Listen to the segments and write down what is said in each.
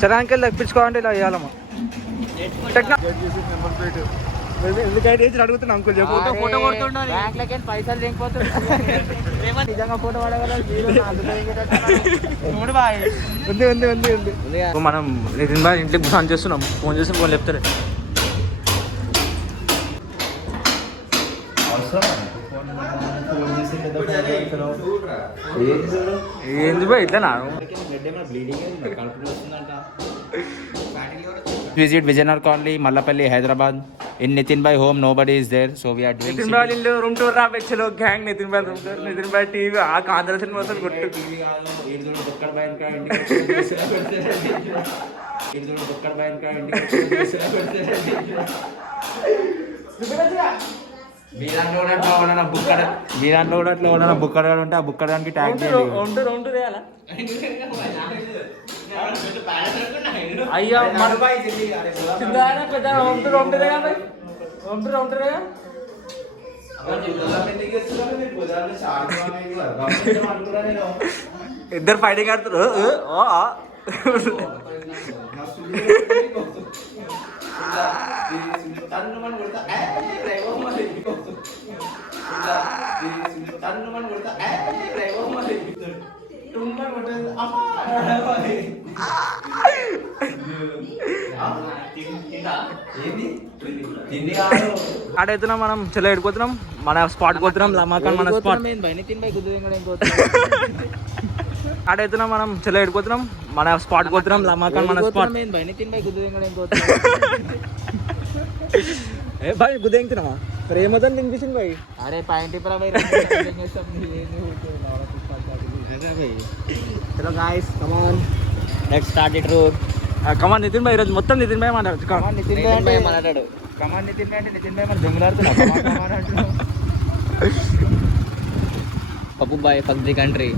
చరానికి వెళ్ళి తెప్పించుకోవాలంటే ఇలా చేయాలమ్మా. ఎందుకంటే అడుగుతున్నా అంకుల్ చెప్పు. ఫోటో కొడుతుండాలి పైసలు లేకపోతుంది నిజంగా ఫోటో ఉంది. మనం నితిన్ భాయ్ ఇంటికి ఫోన్ చేస్తున్నాం. ఫోన్ చేసి ఫోన్ చెప్తారు. ఏంది బాయ్ ఇట్లా visit Vijayanagara Colony, Mallapalli, Hyderabad. In Nitin Bhai home, nobody is there, so we are doing. Nitin Bhai illu room tour ra chalo gang Nitin Bhai room tour. Nitin Bhai TV aa Andhra cinema mosan gottu. TV gaalo irdudu Bukkad Bhai inka indication chesela pedtare. Irdudu Bukkad Bhai inka indication chesela pedtare. మీరంటే బుక్కడ ఉంటే ఆ బుక్కడానికి tag చేయాలి. Round చేయాలా అయ్యా పెద్ద ఇద్దరు fighting ఆడుతారు. ఆడైతున్నాం మనం చెల్ల ఎడిపోతున్నాం. మన స్పాట్ పోతున్నాం లమాకాన్. మన స్పాట్ ఆడైతున్నాం మనం చెల్ల ఎడిపోతున్నాం. మన స్పాట్ పోతున్నాం లమాకాన్. మన స్పాట్ ఏ భాయ్ గుద్దేంగుతున్నావా? ప్రేమతో తినిపించింది భాయ్. అరే పాయింట్ చలో guys come on let's start it రూట్. కమాన్ నితిన్ భాయ్ ఈరోజు మొత్తం నితిన్ భాయ్ మాట్లాడు. నితిన్ భాయ్ మాట్లాడాడు. కమాన్ నితిన్ భాయ్ అంటే నితిన్ భాయ్ మన దొంగలాడుతున్నా. పప్పు బాయ్ ఫక్ ది కంట్రీ.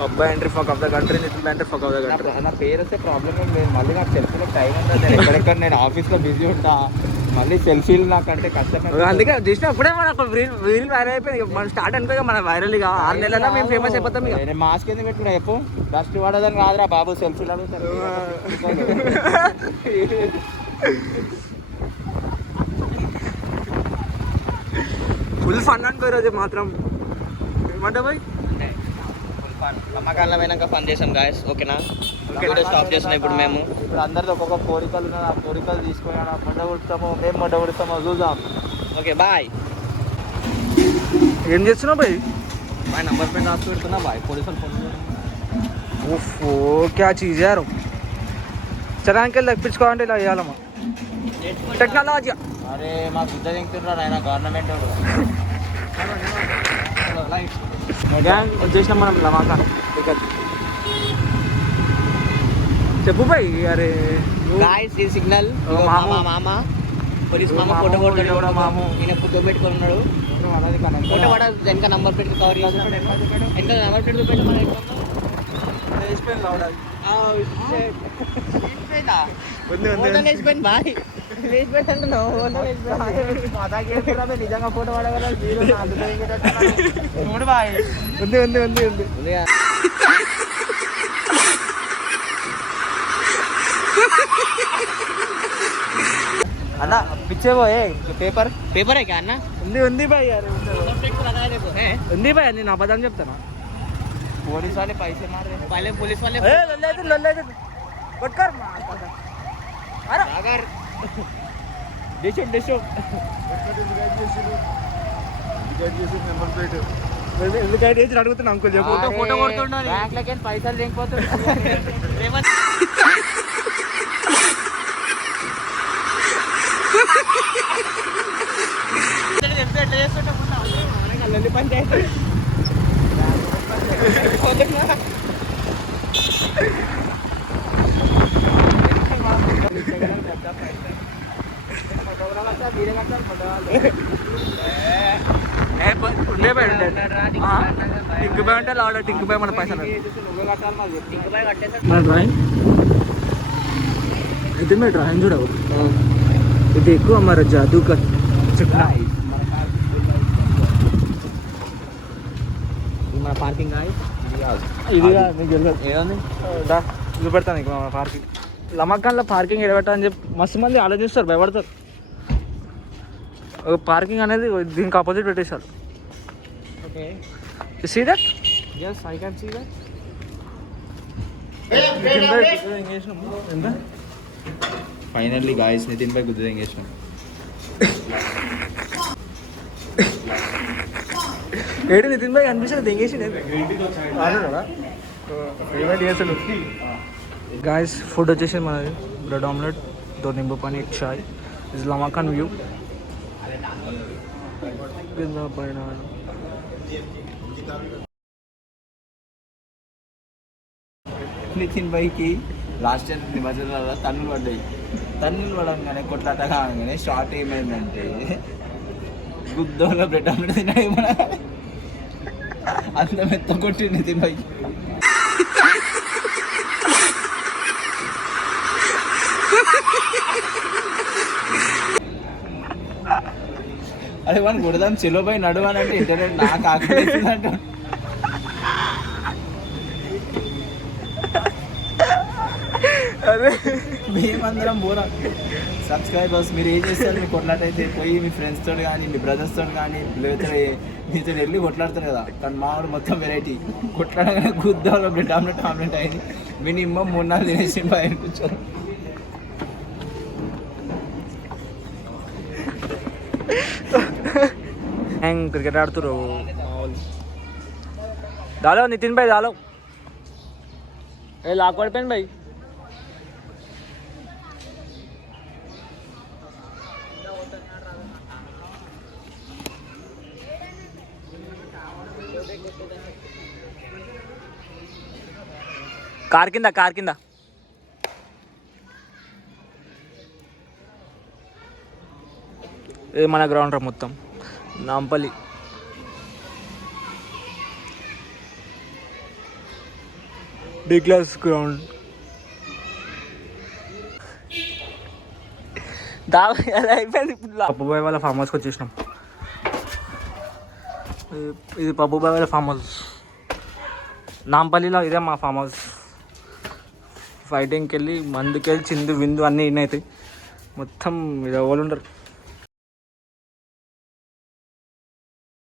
పబ్బా entry fuck off the country. Nitin భాయ్ అంటే ఫక్ ఆఫ్ ద కంట్రీ. నా పేరు వస్తే ప్రాబ్లం ఏం లేదు. మళ్ళీ నాకు సెల్ఫీలో టైం ఉంటుంది. ఎక్కడెక్కడ నేను ఆఫీస్లో బిజీ ఉంటా. మళ్ళీ సెల్ఫీలు నాకంటే కష్టమే. అందుకే చూసినప్పుడే మనకు రీల్ వైరల్ అయిపోయింది. మనం స్టార్ట్ అనుకో మన వైరల్ ఇక 6 నెలల్లో మేము ఫేమస్ అయిపోతాం. ఇక నేను మాస్క్ ఎందుకు పెట్టుకున్నా చెప్పు. డస్ట్ పడదని రాదురా బాబు. సెల్ఫీలు అడుగుతారు. ఫుల్ ఫన్ అనుకో ఈరోజు మాత్రం. ఏమంటా బాయ్? అమ్మకాల పోయినాక ఫన్ చేసాం గాయస్. ఓకేనా? వీడియో స్టాప్ చేస్తున్నాం ఇప్పుడు మేము. ఇప్పుడు అందరితో ఒక్కొక్క కోరికలు ఉన్నాయి. ఆ కోరికలు తీసుకొని మొట్ట కొడుతామో మేము మొట్ట కొడుతామో చూద్దాం. Okay boy. ఏం చేస్తున్నావు బాయ్? బాయ్ నంబర్ ప్లేట్ రాసి పెడుతున్నా బాయ్. పోలీసులు ఫోన్ ఓ క్యా చీజ్ యారు. చరానికి వెళ్ళి తెప్పించుకోవాలంటే ఇలా చేయాలమ్మా. టెక్నాలజీ. అరే మాకు యుద్ధ దింగుతున్నారు ఆయన గవర్నమెంట్ గ్యాంగ్ వచ్చేసినాం మనం లమాకాన్. చెప్పు బాయ్. అరే గాయ్స్ ఈ సిగ్నల్ మామ పోలీస్ మామ ఫోటో కొడుతున్నాడు. మాము ఈయన ఫోటో పెట్టుకొని ఉన్నాడు. ఫోటో పడ వెనక నంబర్ ప్లేట్ కవర్ చేస్తున్నాడు. వెనక నంబర్ ప్లేట్ చూపెట్టి మన బాయ్ నిజంగా ఫోటో పడగలరు. ఉంది. అన్న పిచ్చే పోయే పేపర్ అన్న ఉంది బాయ్. ఉంది బాయ్. నేను అబద్ధం చెప్తాను. పోలీస్ వాళ్ళే పైసే మారే. పోలీస్ వాళ్ళే ఎందుకంటే అడుగుతున్నా అంకుల్ చెప్పు. ఫోటో కొడుతుండాలి. బ్యాంక్లకి పైసలు లేకపోతుంది. ఎట్లా చేస్తుంటా పంచాయతీ టింక్ బాయ్ అంటే లాడ టింక్ బాయ్ మన పైసలు అయితే मैं ड्राइंग जुड़ा ये देखो हमारा जादू का चक्रा మన పార్కింగ్ గాయ్ ఇది నీకు తెలియదు ఏముంది దా చూపెడతాను నీకు పార్కింగ్ లమక్కాన్లో పార్కింగ్ ఎడబెట్టా అని చెప్పి మస్తు మంది ఆలోచిస్తారు భయపడతారు పార్కింగ్ అనేది దీనికి ఆపోజిట్ పెట్టేశారు okay see that yes I can see that ఎంత ఫైనల్లీ గాయస్ నితిన్ భాయ్ గుద్దు ఎంగేజ్మెంట్ ఏడు నితిన్ భాయ్ కనిపించారు దెంగేసి గాయస్ ఫుడ్ వచ్చేసి మనది బ్రెడ్ ఆమ్లెట్ దో నింబు పని చాయ్ ఇది లమాకాన్ వ్యూ కింద పైన నితిన్ భాయ్కి లాస్ట్ ఇయర్ నిమజ్జనాల తన్నులు పడ్డాయి తన్నులు పడంగానే కొట్లాట కాగానే షార్ట్ ఏమైందంటే గుద్దోలో బ్రెడ్ ఆమ్లెట్ తిన్నాయి మన అంత మెత్త కొట్టి నితిన్ భాయ్కి అదే మనం కొడదాం చెలో పోయి నడవాలంటే ఇంటర్నెట్ నాకు ఆకలిస్తుందంట అదే మేమందరం పోరా సబ్స్క్రైబర్స్ మీరు ఏం చేస్తారు మీరు కొట్లాటైతే పోయి మీ ఫ్రెండ్స్ తోటి కానీ మీ బ్రదర్స్ తోటి కానీ లేకపోతే మీతో వెళ్ళి కొట్లాడతారు కదా కానీ మావాడు మొత్తం వెరైటీ కొట్లాడగానే గుద్దాలో బ్రెడ్ ఆమ్లెట్ అయింది మినిమం 3-4 తినేసి బయట కూర్చోరు క్రికెట్ ఆడుతురు దాలో నితిన్ భాయ్ దాలో ఏ లాక్ పడిపోయింది భాయ్ కార్ కింద ఇది మన గ్రౌండ్ రా మొత్తం నాంపల్లి డి క్లాస్ గ్రౌండ్ అయిపోయింది పప్పుబాయ్ వాళ్ళ ఫామ్ హౌస్కి వచ్చేసినాం ఇది పప్పుబాయ్ వాళ్ళ ఫామ్ హౌస్ నాంపల్లిలో ఇదే మా ఫామ్ హౌస్ ఫైటింగ్కి వెళ్ళి మందుకెళ్ళి చిందు విందు అన్నీ ఇన్ని అవుతాయి మొత్తం ఇది ఎవరు ఉండరు